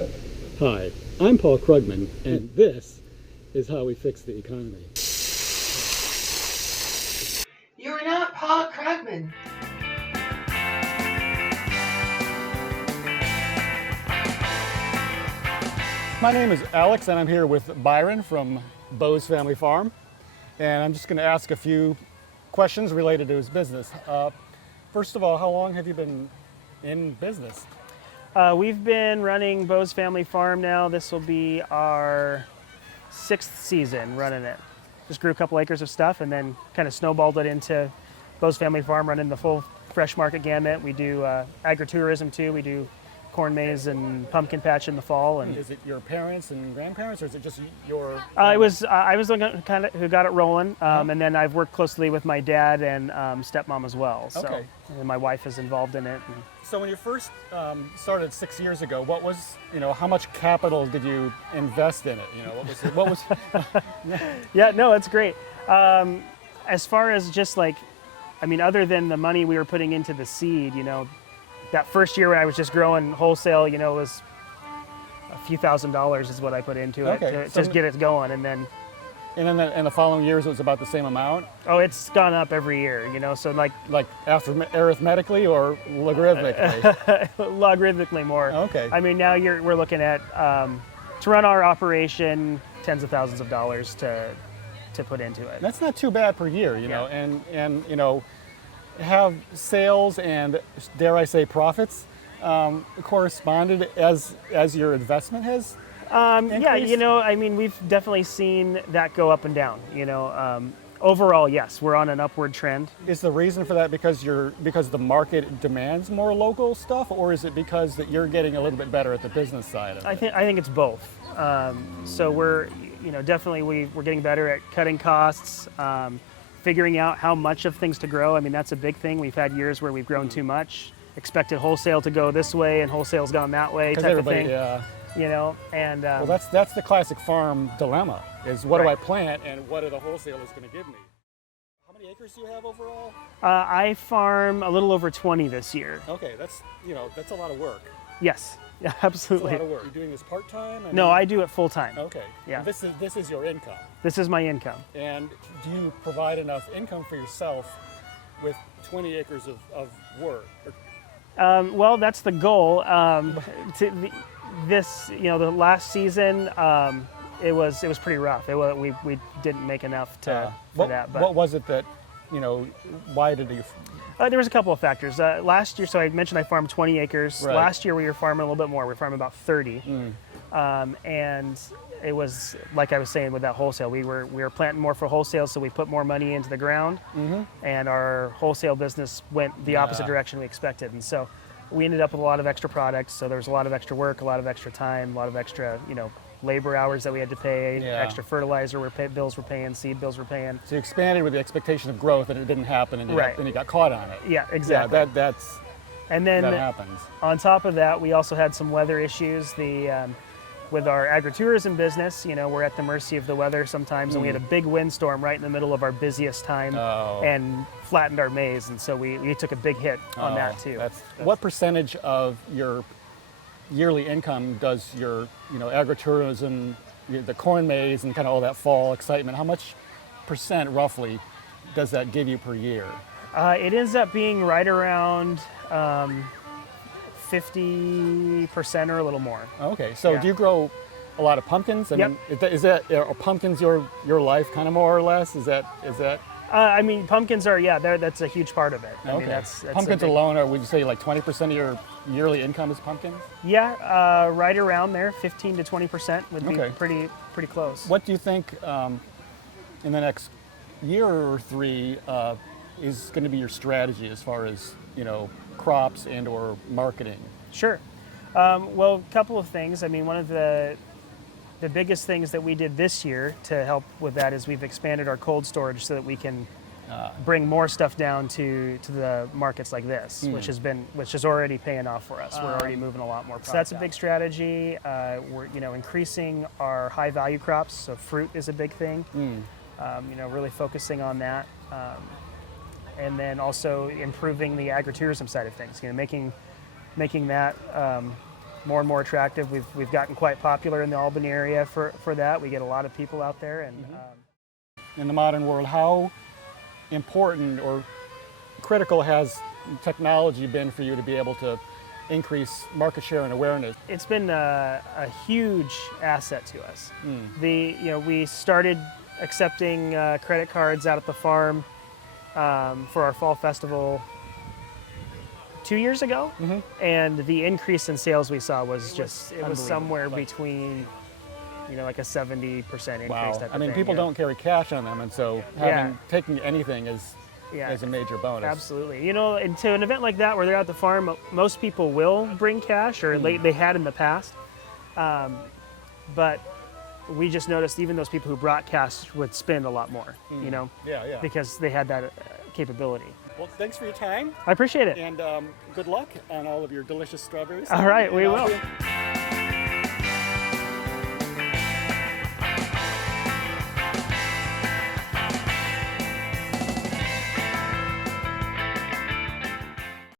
Hi, I'm Paul Krugman, and this is how we fix the economy. You're not Paul Krugman. My name is Alex, and I'm here with Byron from Bose Family Farm, and I'm just going to ask a few questions related to his business. First of all, how long have you been in business? We've been running Bose Family Farm now. This will be our 6th season running it. Just grew a couple acres of stuff and then kind of snowballed it into Bose Family Farm, running the full fresh market gamut. We do agritourism too. We do corn maze and pumpkin patch in the fall. And Is it your parents and grandparents, or is it just your? I was the one kind of who got it rolling, and then I've worked closely with my dad and stepmom as well. So Okay. and my wife is involved in it. So when you first started 6 years ago, what was, how much capital did you invest in it? What was? Yeah, no, it's great. As far as just other than the money we were putting into the seed, that first year when I was just growing wholesale, it was a few $1,000s is what I put into it Okay, to so- just get it going. And then, And then in the following years, it was about the same amount, it's gone up every year, so like after arithmetically or logarithmically. logarithmically more. Okay. I mean, now we're looking at, to run our operation, tens of thousands of dollars to put into it. That's not too bad per year, Yeah. and have sales and, dare I say, profits corresponded as your investment has. Yeah, increased? we've definitely seen that go up and down. Overall, yes, we're on an upward trend. Is the reason for that because the market demands more local stuff, or is it because that you're getting a little bit better at the business side of it? I think it's both. So we're definitely we're getting better at cutting costs, figuring out how much of things to grow. I mean, that's a big thing. We've had years where we've grown too much, expected wholesale to go this way, and wholesale's gone that way, type of thing. Yeah. And Well, that's the classic farm dilemma: is what do I Right. plant, and what are the wholesalers going to give me? How many acres do you have overall? I farm a little over 20 this year. Okay, that's a lot of work. Yes, yeah, That's a absolutely. lot of work. You're doing this part time? No, I do it full time. Okay. Yeah. This is your income, This is my income. and do you provide enough income for yourself with 20 acres of work? Well, that's the goal. The last season, it was pretty rough. We didn't make enough for that. But what was it that why did you? there was a couple of factors. Last year, so I mentioned I farmed 20 acres. Right. Last year we were farming a little bit more. We were farming about 30, and it was like I was saying with that wholesale. We were planting more for wholesale, so we put more money into the ground, and our wholesale business went the opposite direction we expected. And so we ended up with a lot of extra products. So there was a lot of extra work, a lot of extra time, a lot of extra labor hours that we had to pay, Yeah. extra fertilizer bills we're paying, seed bills we're paying. So you expanded with the expectation of growth, and it didn't happen, and Right. you got caught on it. Yeah, exactly. Yeah, that's And then that happens. on top of that, we also had some weather issues. With our agritourism business, we're at the mercy of the weather sometimes, and we had a big windstorm right in the middle of our busiest time Oh. and flattened our maize, and so we took a big hit on that too. What percentage of your yearly income does your agritourism, the corn maze, and kind of all that fall excitement? How much percent roughly does that give you per year? It ends up being right around 50% or a little more. Okay, so Yeah. do you grow a lot of pumpkins? I Yep. mean, are pumpkins your life kind of more or less? Is that? Pumpkins are that's a huge part of it. I mean, that's pumpkins a big, alone, would you say like 20% of your yearly income is pumpkins? Yeah, right around there, 15 to 20% would be Okay. pretty close. What do you think in the next year or three is going to be your strategy as far as crops and or marketing? Sure. Well, a couple of things. I mean, one of the biggest things that we did this year to help with that is we've expanded our cold storage so that we can bring more stuff down to the markets like this, which is already paying off for us. We're already moving a lot more product. So that's a big strategy. We're increasing our high value crops. So fruit is a big thing. Really focusing on that. And then also improving the agritourism side of things, making that more and more attractive. We've gotten quite popular in the Albany area for that. We get a lot of people out there, and In the modern world, how important or critical has technology been for you to be able to increase market share and awareness? it's been a huge asset to us. We started accepting credit cards out at the farm for our fall festival 2 years ago, and the increase in sales we saw was somewhere between like a 70% increase. Wow. Type of I mean, thing, people don't carry cash on them, and so taking anything is a major bonus. Absolutely. And to an event like that where they're at the farm, most people will bring cash, or they had in the past. But we just noticed even those people who brought cash would spend a lot more, because they had that capability. Well, thanks for your time, I appreciate it. and good luck on all of your delicious strawberries. All right, we And will. I'll